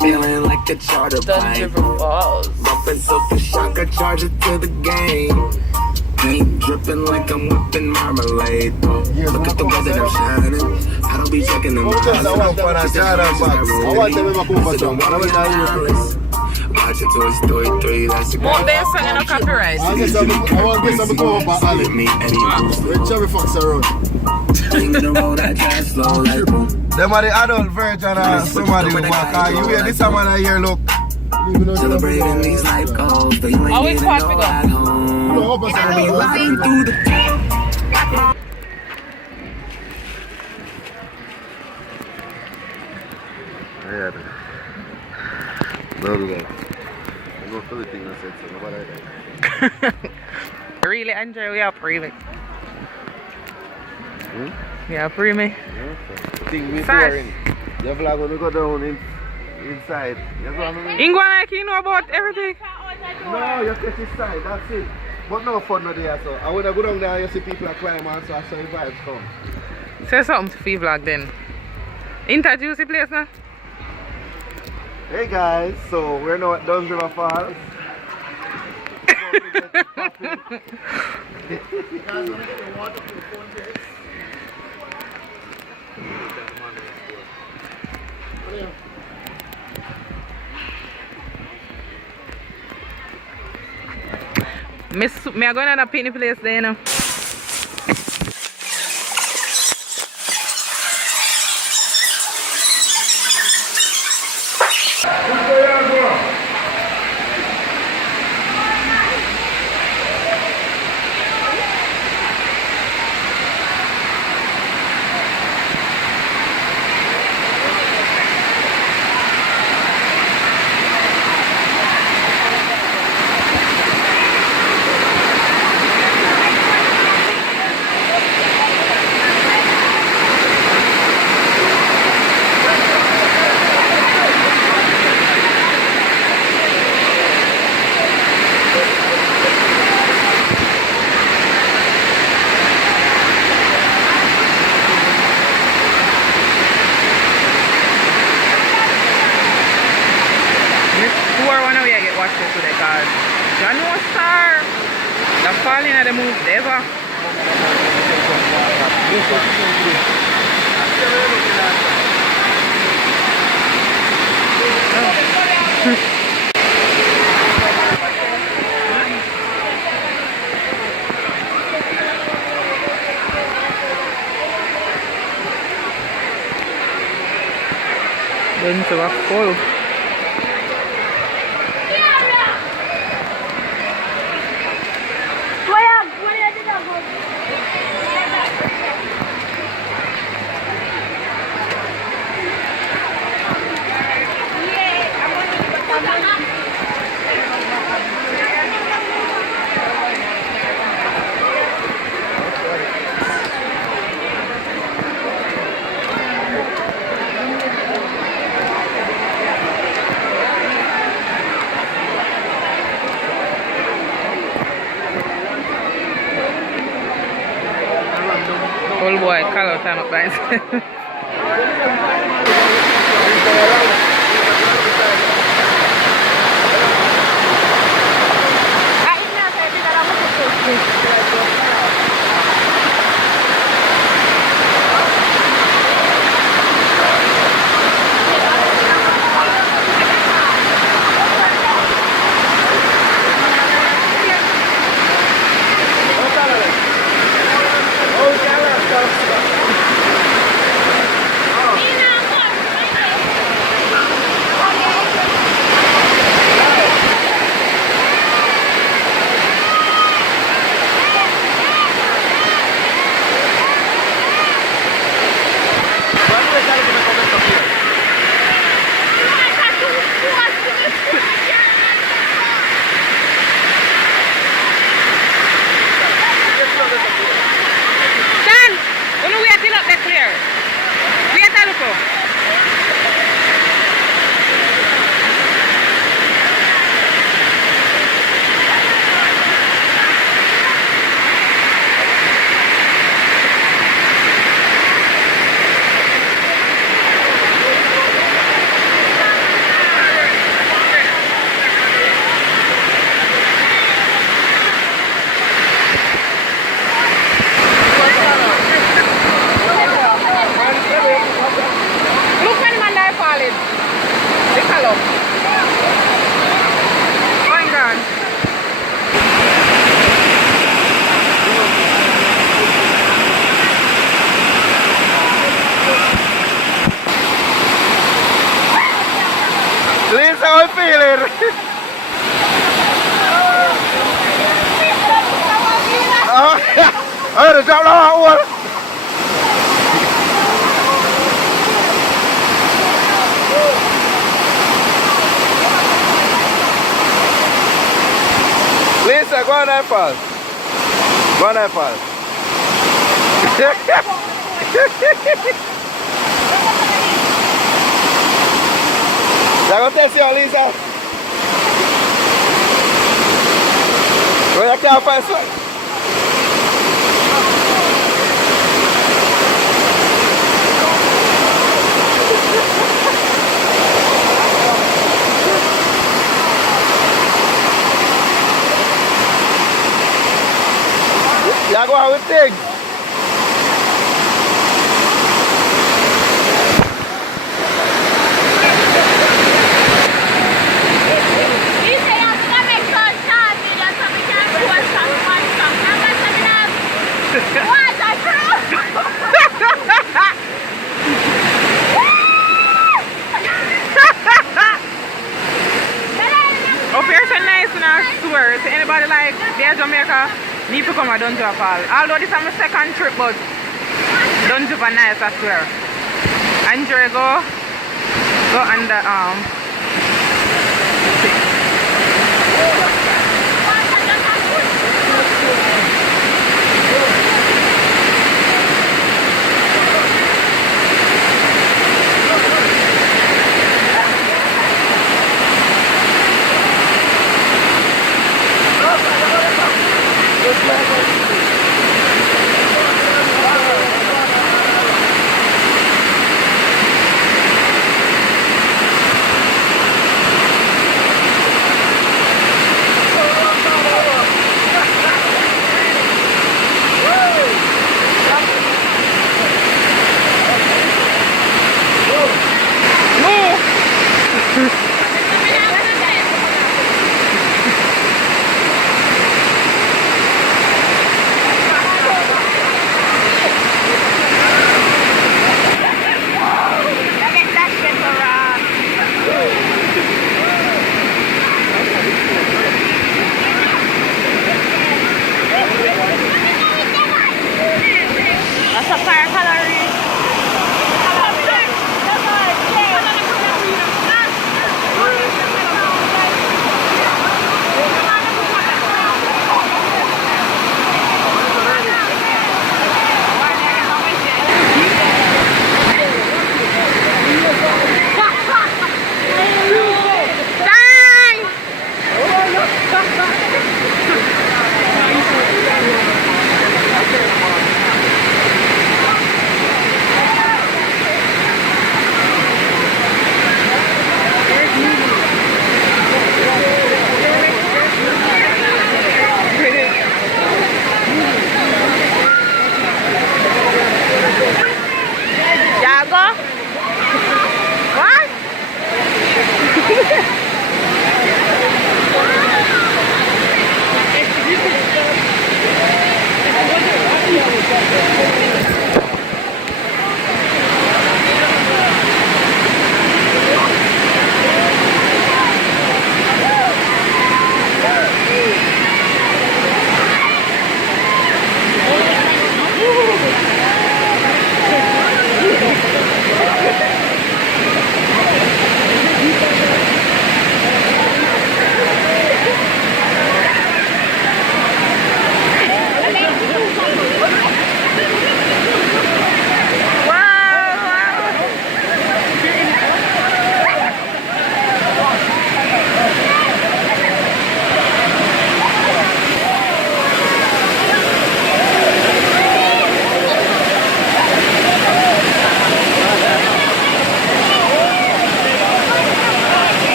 Feeling like a charter plane. Bumping super shocker, charge it to the game. Paint dripping like I'm whipping marmalade. Look at the way that I'm shining. I don't be checking them out. I want them to come back down. Watch it, Toy Story 3, that's a More best song and no copyright. I want to get some go back, Ali. Cherry Fox around. I drive slow like boom. Them are the adult version of somebody who walk. You hear this one I hear, look. Celebrating these life goals, but you ain't Always getting fast no we go. at home. Gotta be lying through the Yeah. There we go. I go for the thing I said, so nobody Really, Andrew, we are premium. Yeah, premium. thing we Fast. doing. Your vlog when we go down inside. You know what I mean? England, like you know about everything. No, you get inside, that's it. But no fun no there, so I would have go down there and you see people climb on, so I saw the vibes come. Say something to free vlog then. Introduce the place now. Hey guys, so we're now at Duns River Falls. Me I go in a penny place there, you know. The falling of the move ever. Dentro va full. Old boy, color time up guys. Oh, the drop down hole. Lisa, go on there first. Go on there first. You're going to test you, Lisa? Well, you can't find sweat. You go out with things. Up here so nice and I swear. So anybody like there Jamaica need to come to Dungeon Fall. Although this is my second trip, but Dungeon Fall nice, I swear. Andrea, go under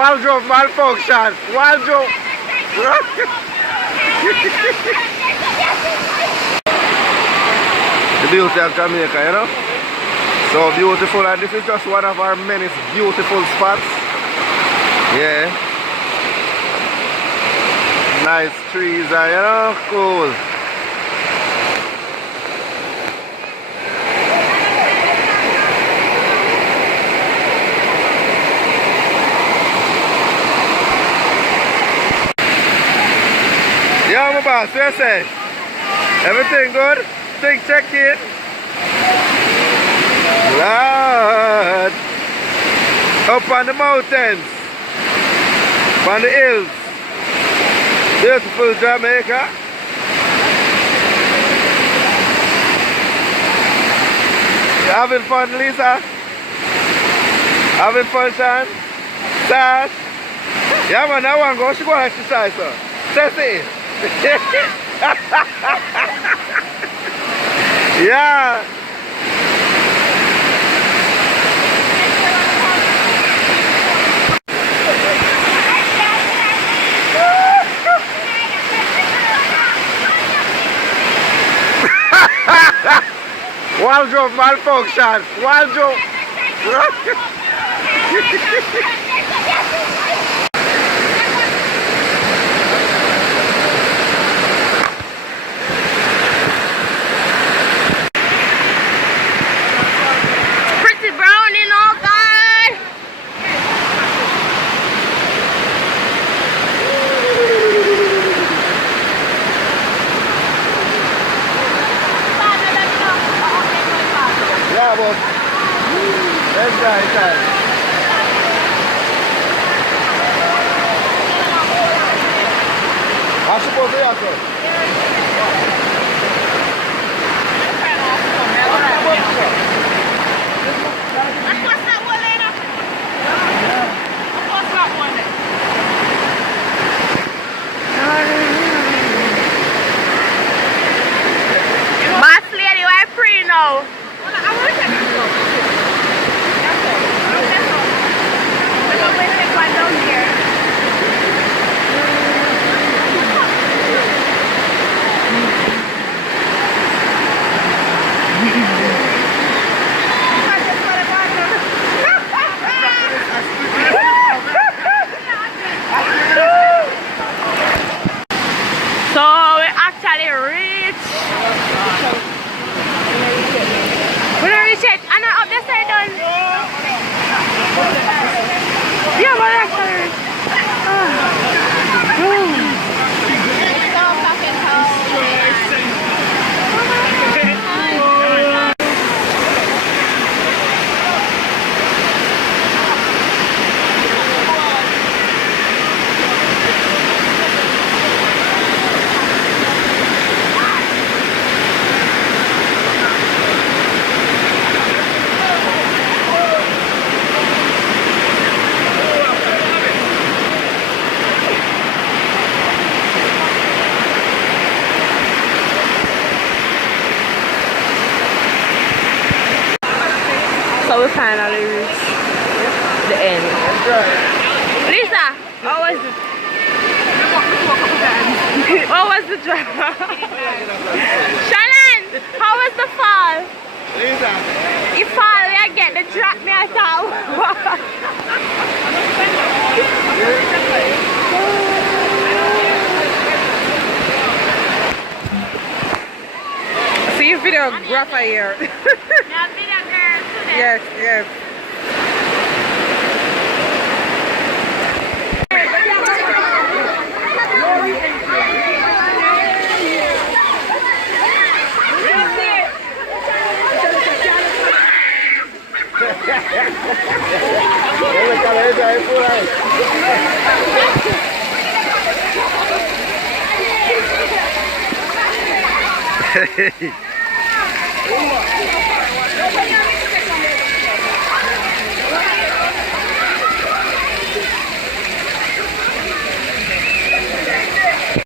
Wardrobe malfunction. Wardrobe. The beauty of Jamaica, you know? So beautiful, and this is just one of our many beautiful spots. Yeah. Nice trees, and you know, cool. Yeah, my boss, what you say? Everything good? Thing check in? Lord. Up on the mountains, on the hills. Beautiful Jamaica. You having fun, Lisa? Having fun, Sean? Sash? Yeah, man, I want to go. She go exercise, sir. Sassy. Yeah. Wardrobe malfunction. Wardrobe. Pretty brown, you know, guys. Yeah, but let's try it. I suppose they are so. Boss lady, why free now? So we actually reached. We don't reach it. And up this side done. Yeah, but actually. So we finally reached the end. Lisa, how was it? How was the drive? Shannon, how was the fall? Lisa. If fall, I get the drop me at all. See videographer here. Yes, yes. Hey.